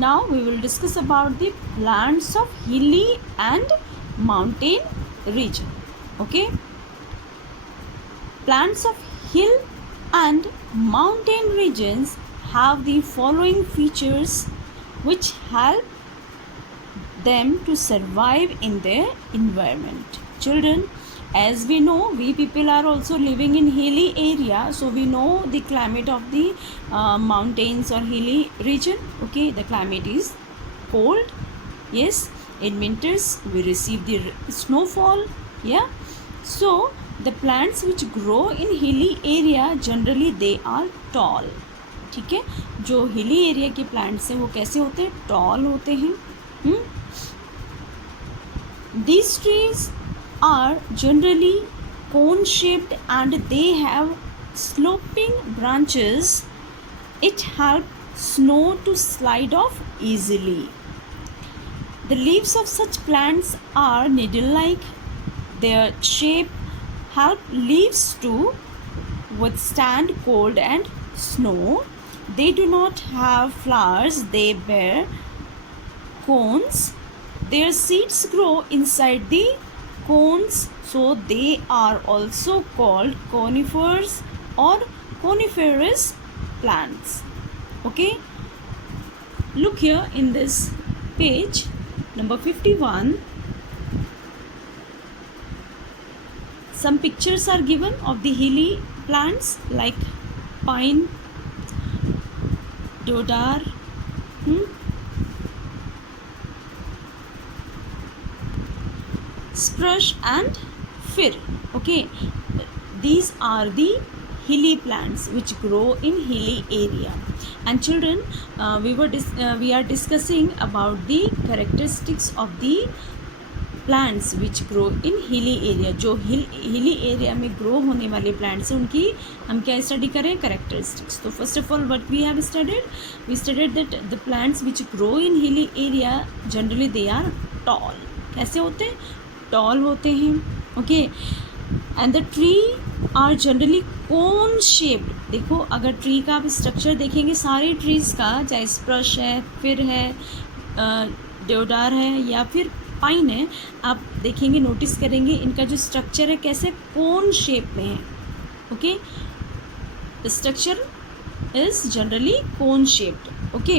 now we will discuss about the plants of hilly and mountain region. Okay, plants of hill and mountain regions have the following features which help them to survive in their environment. Children, as we know, we people are also living in hilly area, so we know the climate of the mountains or hilly region. Okay, the climate is cold. Yes, in winters we receive the snowfall. Yeah, so the plants which grow in hilly area generally they are tall. ठीक है, जो hilly area के प्लांट्स हैं वो कैसे होते हैं, टॉल होते हैं. These trees are generally cone shaped and they have sloping branches. It helps snow to slide off easily. The leaves of such plants are needle-like. Their shape helps leaves to withstand cold and snow. They do not have flowers, they bear cones. Their seeds grow inside the cones, so they are also called conifers or coniferous plants. Okay, look here in this page number 51. Some pictures are given of the hilly plants like pine, deodar, spruce and fir. Okay, these are the hilly plants which grow in hilly area. And children, we are discussing about the characteristics of the plants which grow in hilly area. जो hilly area में grow होने वाले plants हैं उनकी हम क्या study करें, characteristics. तो first of all what we have studied, we studied that the plants which grow in hilly area generally they are tall. कैसे होते हैं, tall होते हैं. Okay, and the tree are generally cone shaped. देखो अगर ट्री का आप स्ट्रक्चर देखेंगे सारे ट्रीज़ का, चाहे स्प्रश है, फिर है, देवदार है या फिर पाइन है, आप देखेंगे नोटिस करेंगे इनका जो स्ट्रक्चर है कैसे कोन शेप में है. Okay, the structure is generally cone shaped. Okay,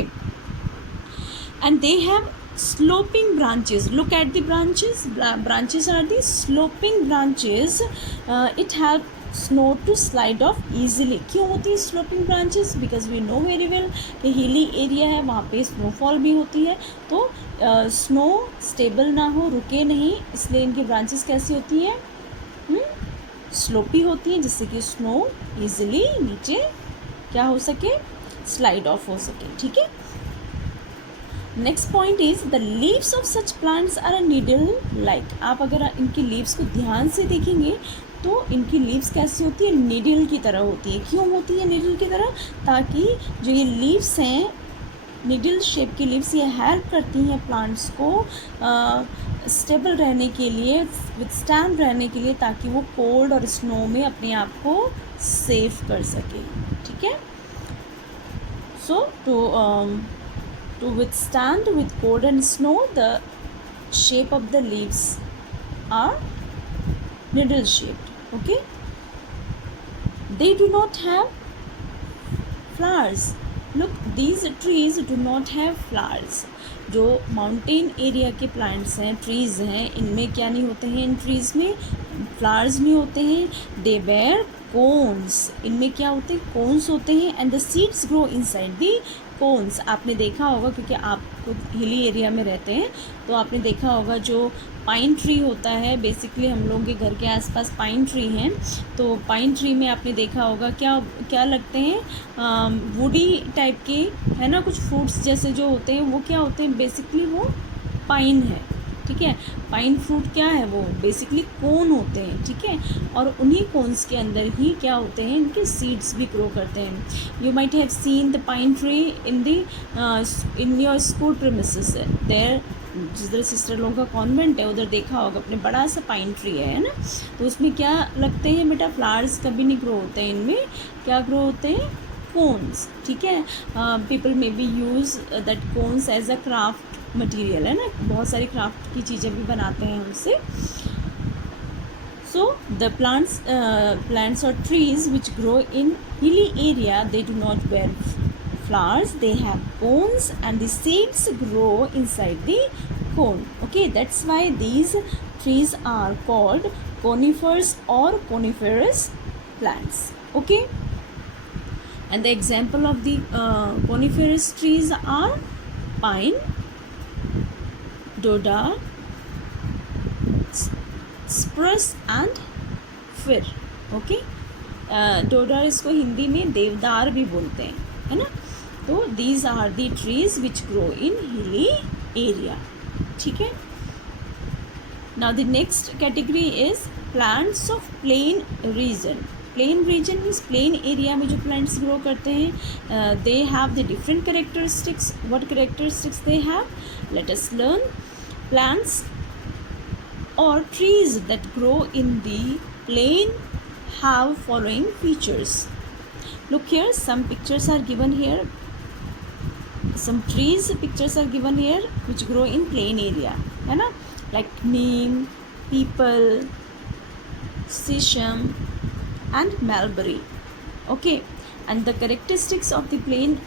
and they have sloping branches. Look at the branches. Branches are the sloping branches. It helps snow to slide off easily. क्यों होती है sloping branches? Because we know very well कि hilly area है, वहाँ पे snowfall भी होती है, तो snow stable ना हो, रुके नहीं, इसलिए इनकी branches कैसी होती है, slopy होती हैं, जिससे कि snow easily नीचे क्या हो सके, slide off हो सके. ठीक है. Next point is the leaves of such plants are needle like. आप अगर इनकी लीव्स को ध्यान से देखेंगे तो इनकी लीव्स कैसी होती है, नीडल की तरह होती है. क्यों होती है नीडल की तरह, ताकि जो ये लीव्स हैं, नीडल शेप की लीव्स, ये हेल्प करती हैं प्लांट्स को स्टेबल रहने के लिए, विथस्टैंड रहने के लिए, ताकि वो कोल्ड और स्नो में अपने आप को सेफ कर सके. ठीक है. सो to withstand with cold and snow, the shape of the leaves are needle shaped. Okay, they do not have flowers. Look, these trees do not have flowers. जो माउंटेन एरिया के प्लांट्स हैं, ट्रीज़ हैं, इनमें क्या नहीं होते हैं, इन ट्रीज़ में फ्लावर्स नहीं होते हैं. They bear cones. इनमें क्या होते हैं, कोन्स होते हैं. And the seeds grow inside the cones. आपने देखा होगा, क्योंकि आप खुद हिली एरिया में रहते हैं, तो आपने देखा होगा जो पाइन ट्री होता है, बेसिकली हम लोगों के घर के आसपास पाइन ट्री हैं, तो पाइन ट्री में आपने देखा होगा क्या क्या लगते हैं, वुडी टाइप के, है ना, कुछ फ्रूट्स जैसे जो होते हैं, वो क्या होते हैं, बेसिकली वो पाइन है. ठीक है. पाइन फ्रूट क्या है, वो बेसिकली कोन होते हैं. ठीक है. और उन्हीं कोन्स के अंदर ही क्या होते हैं, इनके सीड्स भी ग्रो करते हैं. You might have seen the pine tree in your school premises. There जिधर सिस्टर लोगों का कॉन्वेंट है उधर देखा होगा अपने बड़ा सा पाइन ट्री है ना, तो उसमें क्या लगते हैं बेटा, फ्लावर्स कभी नहीं ग्रो होते हैं. इनमें क्या ग्रो होते हैं, कोन्स, ठीक है. People may be use that cones as a craft material, है ना, बहुत सारी क्राफ्ट की चीज़ें भी बनाते हैं उनसे. So the plants or trees which grow in hilly area, they do not bear flowers. They have cones and the seeds grow inside the cone. Okay, that's why these trees are called conifers or coniferous plants. Okay, and the example of the coniferous trees are pine, deodar, spruce and फिर. Okay, dodder इसको हिंदी में देवदार भी बोलते हैं, है ना. तो these are the trees which grow in hilly area. ठीक है. Now the next category is plants of plain region. Plain region means plain area में जो प्लांट्स ग्रो करते हैं, they have the different characteristics. What characteristics they have? Let us learn. Plants or trees that grow in the plain have following features. Look here, some pictures are given here. Some trees pictures are given here which grow in plain area, है ना, like neem, peepal, sisam and mulberry. Okay, and the characteristics of the plain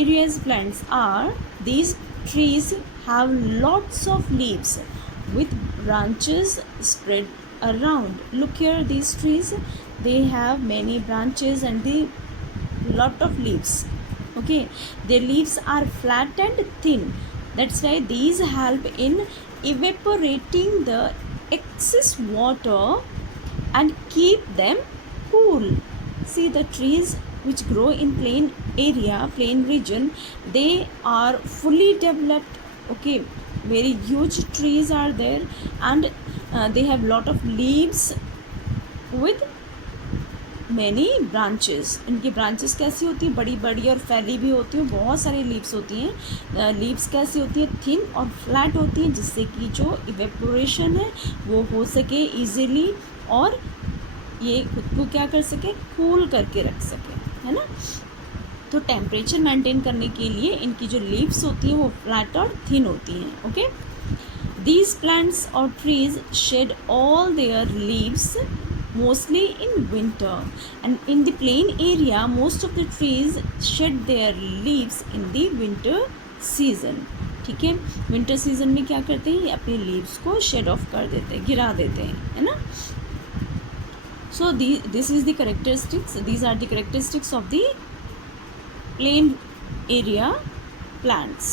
areas plants are these trees have lots of leaves with branches spread around. Look here, these trees, they have many branches and the lot of leaves. Okay, their leaves are flat and thin. That's why these help in evaporating the excess water and keep them cool. See, the trees which grow in plain area, plain region, they are fully developed. Okay, very huge trees are there and they have lot of leaves with many branches. इनकी branches कैसी होती हैं? बड़ी बड़ी और फैली भी होती हैं, बहुत सारी leaves होती हैं. leaves कैसी होती है? thin और flat होती हैं, जिससे कि जो evaporation है वो हो सके easily और ये खुद को क्या कर सके? cool करके रख सके, है ना. तो टेम्परेचर मेंटेन करने के लिए इनकी जो लीव्स होती हैं वो फ्लैट और थिन होती हैं. ओके, दीज प्लांट्स और trees shed all their leaves mostly in winter and in the plain area most of the trees shed their leaves in the winter season. ठीक है, विंटर सीजन में क्या करते हैं? ये अपने लीव्स को शेड ऑफ कर देते हैं, गिरा देते हैं, है ना. So this is the characteristics, these are the characteristics of the plain area plants.